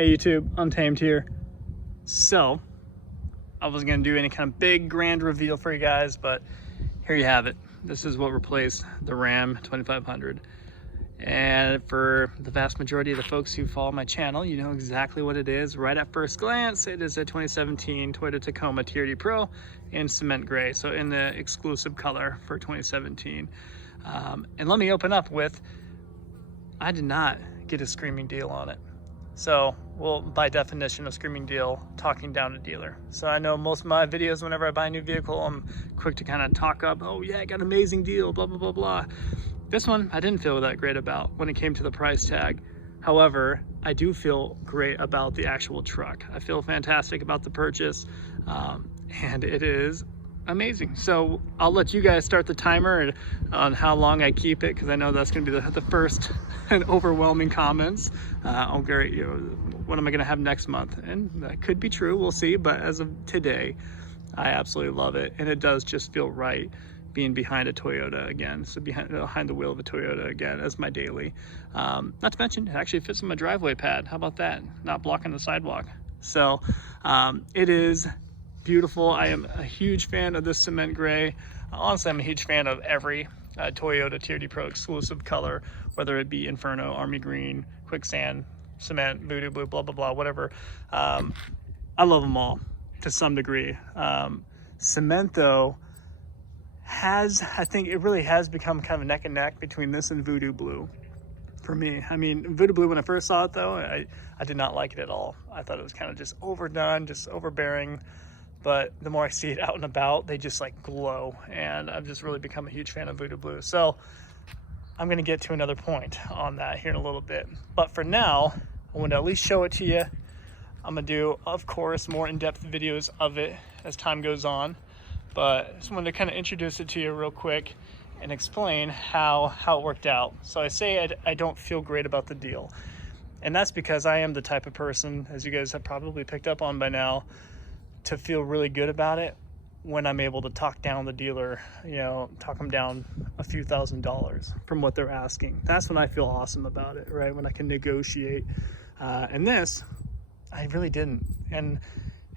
Hey YouTube, Untamed here. So, I wasn't gonna do any kind of big grand reveal for you guys, but here you have it. This is what replaced the Ram 2500. And for the vast majority of the folks who follow my channel, you know exactly what it is. Right at first glance, it is a 2017 Toyota Tacoma TRD Pro in cement gray, so in the exclusive color for 2017. And let me open up with, I did not get a screaming deal on it. So, well, by definition, a screaming deal, talking down a dealer. So I know most of my videos, whenever I buy a new vehicle, I'm quick to kind of talk up, oh yeah, I got an amazing deal, blah, blah, blah, blah. This one, I didn't feel that great about when it came to the price tag. However, I do feel great about the actual truck. I feel fantastic about the purchase, and it is amazing. So I'll let you guys start the timer on how long I keep it, because I know that's going to be the first and overwhelming comments. Oh, Gary, you know, what am I going to have next month? And that could be true, we'll see. But as of today, I absolutely love it, and it does just feel right being behind a Toyota again. So behind the wheel of a Toyota again as my daily. Not to mention, it actually fits in my driveway pad. How about that? Not blocking the sidewalk. So it is beautiful. I am a huge fan of this cement gray. Honestly, I'm a huge fan of every Toyota TRD Pro exclusive color, whether it be Inferno, Army Green, Quicksand, Cement, Voodoo Blue, blah, blah, blah, whatever. I love them all to some degree. Cement, though, I think it really has become kind of neck and neck between this and Voodoo Blue for me. I mean, Voodoo Blue, when I first saw it, though, I did not like it at all. I thought it was kind of just overdone, just overbearing. But the more I see it out and about, they just like glow, and I've just really become a huge fan of Voodoo Blue. So I'm gonna get to another point on that here in a little bit. But for now, I want to at least show it to you. I'm gonna do, of course, more in-depth videos of it as time goes on. But I just wanted to kind of introduce it to you real quick and explain how it worked out. So I say I don't feel great about the deal. And that's because I am the type of person, as you guys have probably picked up on by now, to feel really good about it when I'm able to talk down the dealer, you know, talk them down a few $1,000s from what they're asking. That's when I feel awesome about it, right? When I can negotiate. And this, I really didn't. And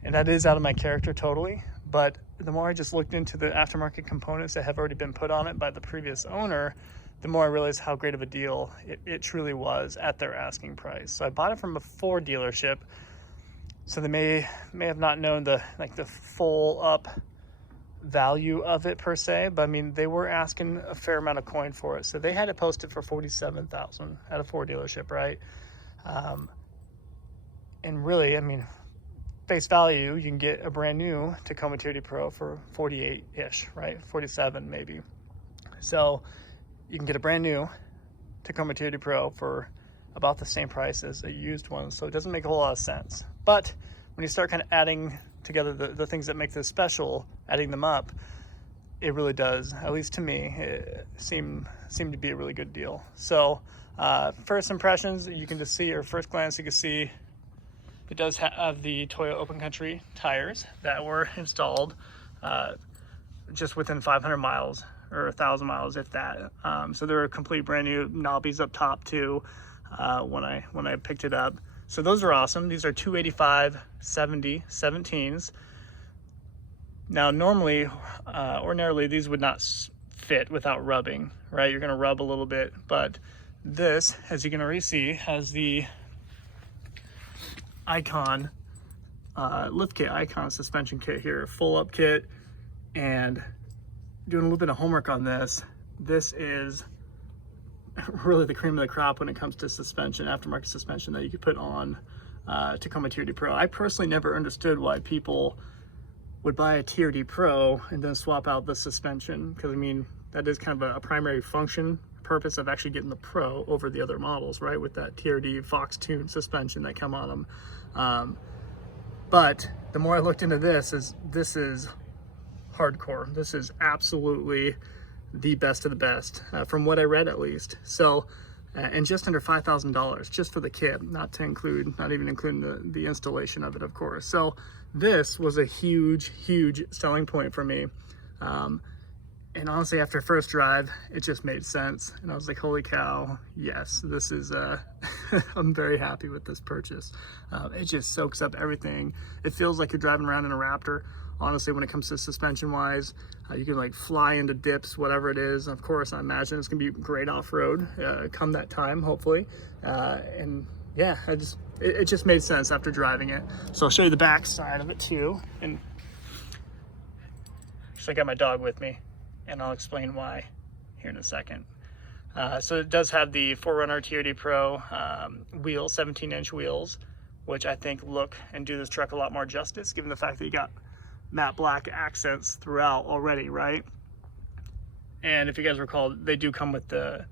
that is out of my character totally. But the more I just looked into the aftermarket components that have already been put on it by the previous owner, the more I realized how great of a deal it truly was at their asking price. So I bought it from a Ford dealership. So they may have not known the full up value of it per se, but I mean, they were asking a fair amount of coin for it. So they had it posted for $47,000 at a Ford dealership, right? And really, I mean, face value, you can get a brand new Tacoma TRD Pro for 48-ish, right? 47 maybe. So you can get a brand new Tacoma TRD Pro for about the same price as a used one. So it doesn't make a whole lot of sense. But when you start kind of adding together the things that make this special, adding them up, it really does, at least to me, it seemed to be a really good deal. So first impressions, you can just see, or first glance, you can see it does have the Toyota Open Country tires that were installed just within 500 miles or 1,000 miles, if that. So they're complete brand new knobbies up top too when I picked it up. So those are awesome. These are 285/70 17s. Now normally, ordinarily, these would not fit without rubbing, right? You're gonna rub a little bit, but this, as you can already see, has the Icon lift kit, Icon suspension kit here, full up kit. And doing a little bit of homework on this, this is really the cream of the crop when it comes to suspension, aftermarket suspension that you could put on Tacoma TRD Pro. I personally never understood why people would buy a TRD Pro and then swap out the suspension, because I mean, that is kind of a primary function purpose of actually getting the Pro over the other models, right? With that TRD Fox Tune suspension that come on them. But the more I looked into this is hardcore. This is absolutely the best of the best, from what I read at least. So, and just under $5,000 just for the kit, not even including the installation of it, of course. So this was a huge selling point for me. And honestly, after first drive, it just made sense. And I was like, holy cow, yes, this is, I'm very happy with this purchase. It just soaks up everything. It feels like you're driving around in a Raptor. Honestly, when it comes to suspension wise, you can like fly into dips, whatever it is. Of course, I imagine it's gonna be great off-road come that time, hopefully. And yeah, it just made sense after driving it. So I'll show you the back side of it too. And so I got my dog with me, and I'll explain why here in a second. So it does have the 4Runner TRD Pro wheels, 17-inch wheels, which I think look and do this truck a lot more justice, given the fact that you got matte black accents throughout already, right? And if you guys recall, they do come with the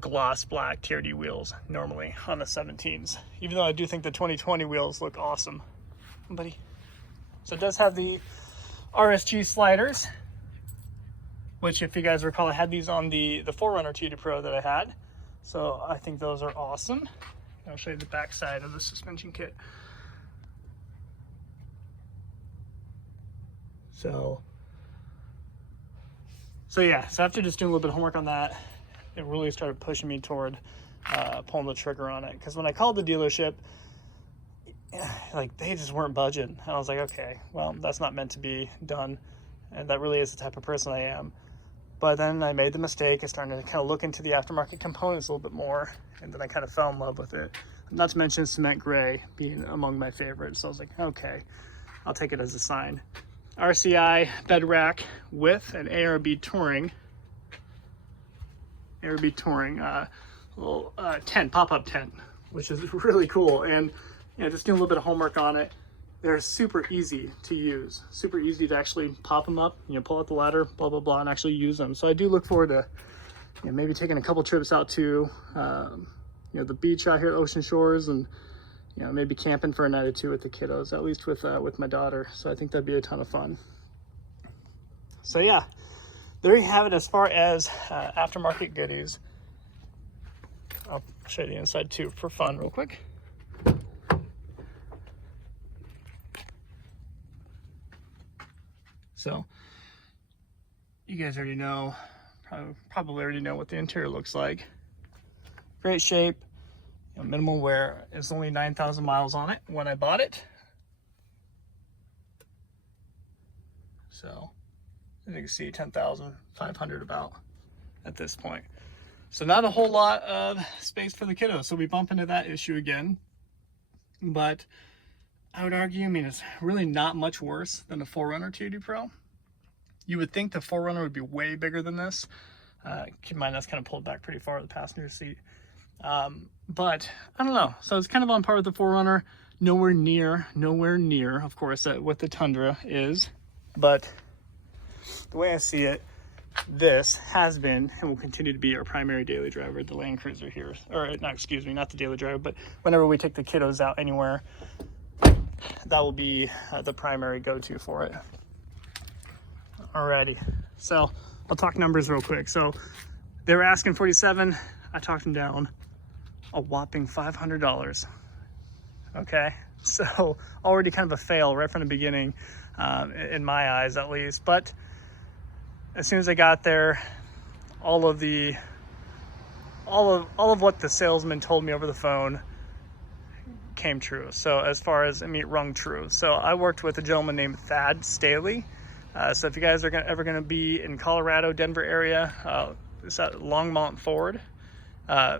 gloss black TRD wheels normally on the 17s, even though I do think the 2020 wheels look awesome. Buddy. So it does have the RSG sliders, which if you guys recall, I had these on the 4Runner TRD Pro that I had. So I think those are awesome. I'll show you the back side of the suspension kit. So yeah, so after just doing a little bit of homework on that, it really started pushing me toward pulling the trigger on it. Because when I called the dealership, like they just weren't budging. And I was like, okay, well, that's not meant to be done. And that really is the type of person I am. But then I made the mistake of starting to kind of look into the aftermarket components a little bit more. And then I kind of fell in love with it. Not to mention cement gray being among my favorites. So I was like, okay, I'll take it as a sign. RCI bed rack with an ARB Touring. Little tent, pop-up tent, which is really cool. And you know, just doing a little bit of homework on it. They're super easy to use, super easy to actually pop them up, you know, pull out the ladder, blah, blah, blah, and actually use them. So I do look forward to, you know, maybe taking a couple trips out to, you know, the beach out here at Ocean Shores, and, you know, maybe camping for a night or two with the kiddos, at least with my daughter. So I think that'd be a ton of fun. So yeah, there you have it as far as aftermarket goodies. I'll show you the inside too for fun real quick. So you guys already know, probably already know what the interior looks like. Great shape, you know, minimal wear. It's only 9,000 miles on it when I bought it. So as you can see, 10,500 about at this point. So not a whole lot of space for the kiddos. So we bump into that issue again. But I would argue, I mean, it's really not much worse than a 4Runner TRD Pro. You would think the 4Runner would be way bigger than this. Keep in mind, that's kind of pulled back pretty far to the passenger seat. But I don't know. So it's kind of on par with the 4Runner. Nowhere near, of course, what the Tundra is. But the way I see it, this has been and will continue to be our primary daily driver, the Land Cruiser here. Or, not, excuse me, not the daily driver, but whenever we take the kiddos out anywhere, that will be the primary go-to for it. Alrighty, so I'll talk numbers real quick. So they were asking 47, I talked them down a whopping $500. Okay, so already kind of a fail right from the beginning, in my eyes at least. But as soon as I got there, all of what the salesman told me over the phone came true. So as far as, I mean, it rung true. So I worked with a gentleman named Thad Staley. So if you guys are ever going to be in Colorado, Denver area, it's at Longmont Ford,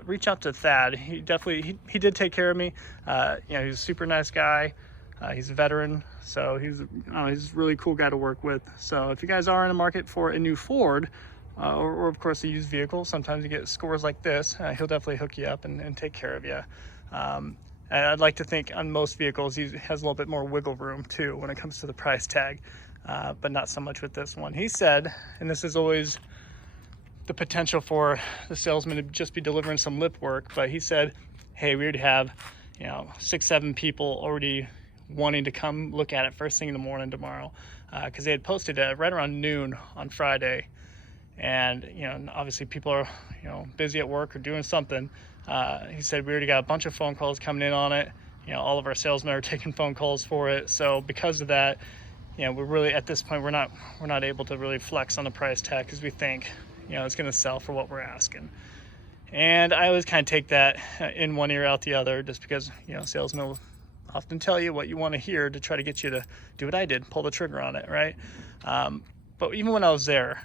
reach out to Thad. He definitely, he did take care of me. You know, he's a super nice guy. He's a veteran, so he's a really cool guy to work with. So if you guys are in the market for a new Ford, or of course a used vehicle, sometimes you get scores like this, he'll definitely hook you up and take care of you. And I'd like to think on most vehicles he has a little bit more wiggle room too when it comes to the price tag, but not so much with this one. He said, and this is always the potential for the salesman to just be delivering some lip work, but he said, hey, we already have, you know, 6-7 people already wanting to come look at it first thing in the morning tomorrow, because they had posted it right around noon on Friday. And, you know, obviously people are, you know, busy at work or doing something. He said, we already got a bunch of phone calls coming in on it. You know, all of our salesmen are taking phone calls for it. So because of that, you know, we're really at this point, we're not able to really flex on the price tag because we think, you know, it's going to sell for what we're asking. And I always kind of take that in one ear out the other, just because, you know, salesmen will often tell you what you want to hear to try to get you to do what I did, pull the trigger on it, right? But even when I was there,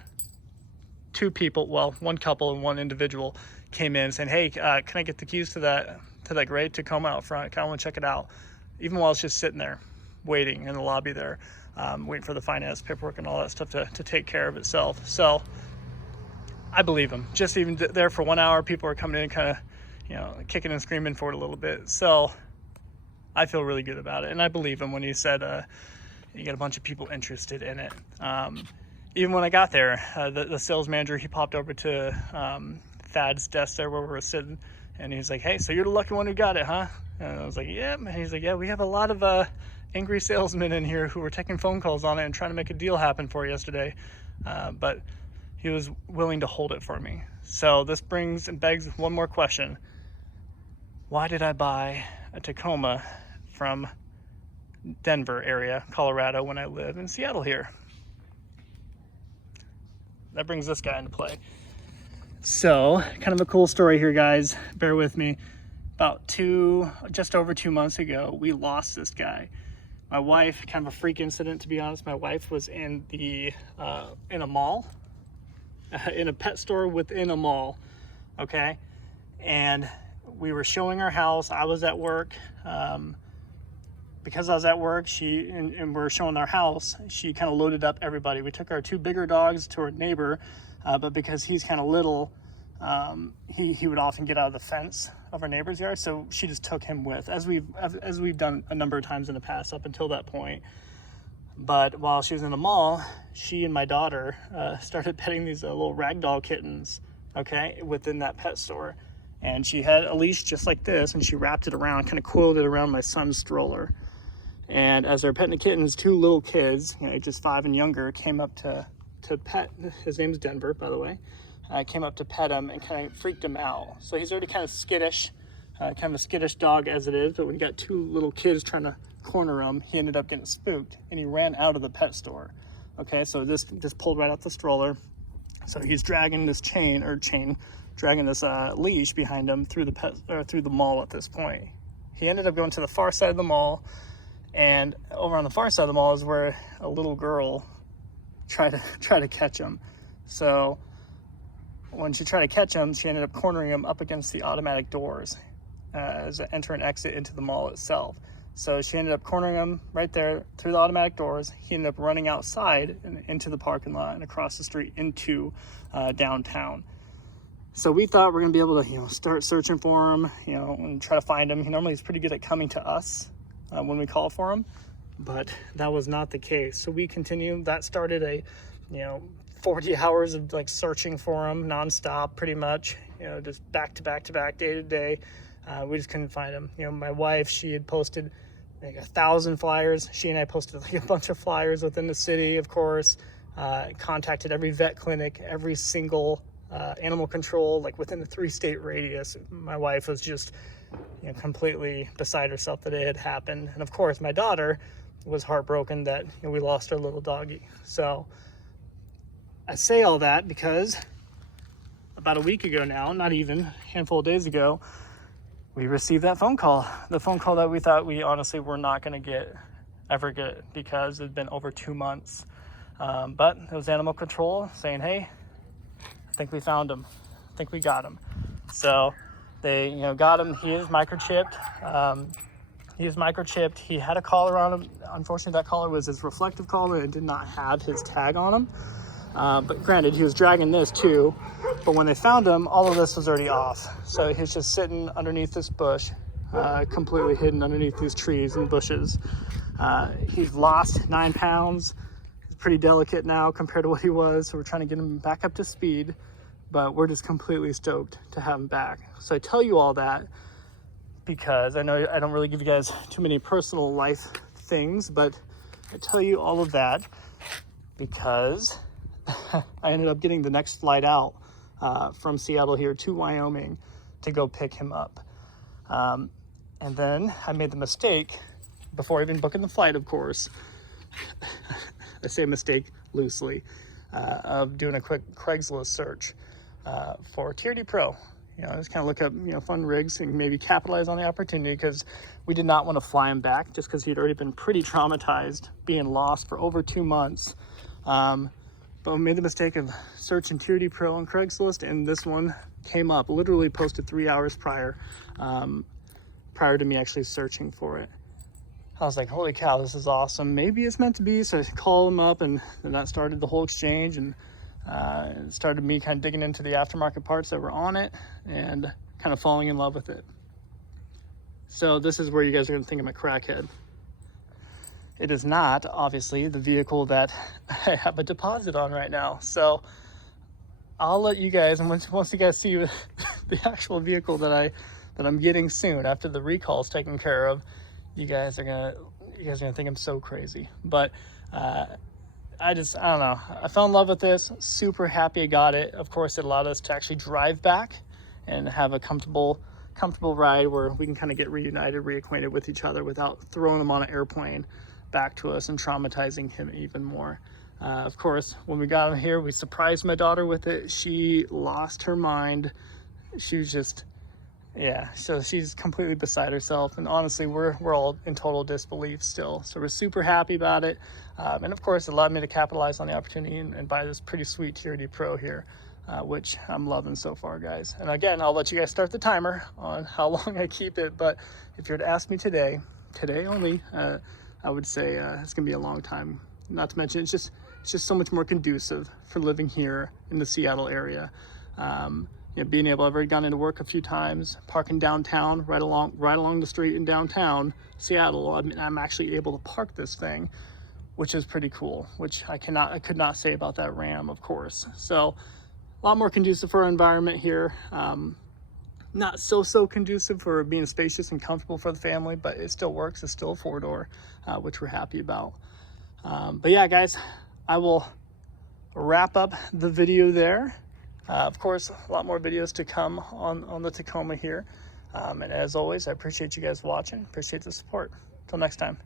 two people, well, one couple and one individual came in saying, hey, can I get the keys to that gray Tacoma out front? I want to check it out. Even while I was just sitting there waiting in the lobby there, waiting for the finance paperwork and all that stuff to take care of itself. So I believe him. Just even there for 1 hour, people are coming in kind of, you know, kicking and screaming for it a little bit. So I feel really good about it. And I believe him when he said you got a bunch of people interested in it. Even when I got there, the sales manager, he popped over to Thad's desk there where we were sitting, and he's like, hey, so you're the lucky one who got it, huh? And I was like, yeah. And he's like, yeah, we have a lot of angry salesmen in here who were taking phone calls on it and trying to make a deal happen for yesterday. But he was willing to hold it for me. So this brings and begs one more question. Why did I buy a Tacoma from Denver area, Colorado, when I live in Seattle here? That brings this guy into play. So, kind of a cool story here, guys. Bear with me. About just over 2 months ago, we lost this guy. My wife, kind of a freak incident, to be honest. My wife was in a mall, in a pet store within a mall, okay? And we were showing our house. I was at work. Because I was at work, and we're showing our house, she kind of loaded up everybody. We took our two bigger dogs to our neighbor, but because he's kind of little, he would often get out of the fence of our neighbor's yard, so she just took him with, as we've done a number of times in the past up until that point. But while she was in the mall, she and my daughter started petting these little ragdoll kittens, okay, within that pet store. And she had a leash just like this, and she wrapped it around, kind of coiled it around my son's stroller. And as they're petting the kittens, two little kids, you know, just 5 and younger, came up to pet. His name's Denver, by the way. Came up to pet him and kind of freaked him out. So he's already kind of skittish, kind of a skittish dog as it is. But when you got two little kids trying to corner him, he ended up getting spooked and he ran out of the pet store. Okay, so this pulled right out the stroller. So he's dragging this dragging this leash behind him through the mall at this point. He ended up going to the far side of the mall. And over on the far side of the mall is where a little girl tried to catch him. So when she tried to catch him, she ended up cornering him up against the automatic doors as an enter and exit into the mall itself. So she ended up cornering him right there through the automatic doors. He ended up running outside and into the parking lot and across the street into downtown. So we thought we're gonna be able to, you know, start searching for him, you know, and try to find him. He normally is pretty good at coming to us when we call for him, but that was not the case. So we continued. That started 40 hours of like searching for him nonstop, pretty much, you know, just back to back, day to day. We just couldn't find him. You know, my wife, she had posted like 1,000 flyers. She and I posted like a bunch of flyers within the city, of course. Contacted every vet clinic, every single animal control, like within the 3-state radius. My wife was just, you know, completely beside herself that it had happened. And of course, my daughter was heartbroken that, you know, we lost our little doggy. So I say all that because about a week ago now, not even a handful of days ago, we received that phone call. The phone call that we thought we honestly were not going to ever get because it had been over 2 months. But it was animal control saying, hey, I think we found him. I think we got him. So they, you know, got him. He is microchipped. He had a collar on him. Unfortunately, that collar was his reflective collar and did not have his tag on him. But granted, he was dragging this too. But when they found him, all of this was already off. So he's just sitting underneath this bush, completely hidden underneath these trees and bushes. He's lost 9 pounds. He's pretty delicate now compared to what he was. So we're trying to get him back up to speed. But we're just completely stoked to have him back. So I tell you all that because I know I don't really give you guys too many personal life things, but I tell you all of that because I ended up getting the next flight out from Seattle here to Wyoming to go pick him up. And then I made the mistake, before even booking the flight, of course, I say mistake loosely, of doing a quick Craigslist search for TRD Pro. You know, just kind of look up, you know, fun rigs and maybe capitalize on the opportunity, because we did not want to fly him back just because he'd already been pretty traumatized being lost for over 2 months. But we made the mistake of searching TRD Pro on Craigslist, and this one came up, literally posted 3 hours prior to me actually searching for it. I was like, holy cow, this is awesome. Maybe it's meant to be. So I called him up, and that started the whole exchange, and it started me kind of digging into the aftermarket parts that were on it and kind of falling in love with it. So this is where you guys are gonna think I'm a crackhead. It is not, obviously, the vehicle that I have a deposit on right now. So I'll let you guys, and once you guys see the actual vehicle that I'm getting soon after the recall is taken care of, you guys are gonna think I'm so crazy. But I don't know. I fell in love with this. Super happy I got it. Of course, it allowed us to actually drive back and have a comfortable ride where we can kind of get reunited, reacquainted with each other without throwing him on an airplane back to us and traumatizing him even more. Of course, when we got him here, we surprised my daughter with it. She lost her mind. She was just, yeah, so she's completely beside herself, and honestly we're all in total disbelief still. So we're super happy about it, and of course it allowed me to capitalize on the opportunity and buy this pretty sweet TRD Pro here, which I'm loving so far, guys. And again, I'll let you guys start the timer on how long I keep it, but if you were to ask me today only, I would say it's gonna be a long time. Not to mention it's just so much more conducive for living here in the Seattle area. You know, being able, I've already gone into work a few times, parking downtown, right along the street in downtown Seattle. I mean, I'm actually able to park this thing, which is pretty cool, which I could not say about that Ram, of course. So a lot more conducive for our environment here. Not so conducive for being spacious and comfortable for the family, but it still works. It's still a 4-door, which we're happy about. But yeah, guys, I will wrap up the video there. Of course, a lot more videos to come on the Tacoma here. And as always, I appreciate you guys watching. Appreciate the support. Till next time.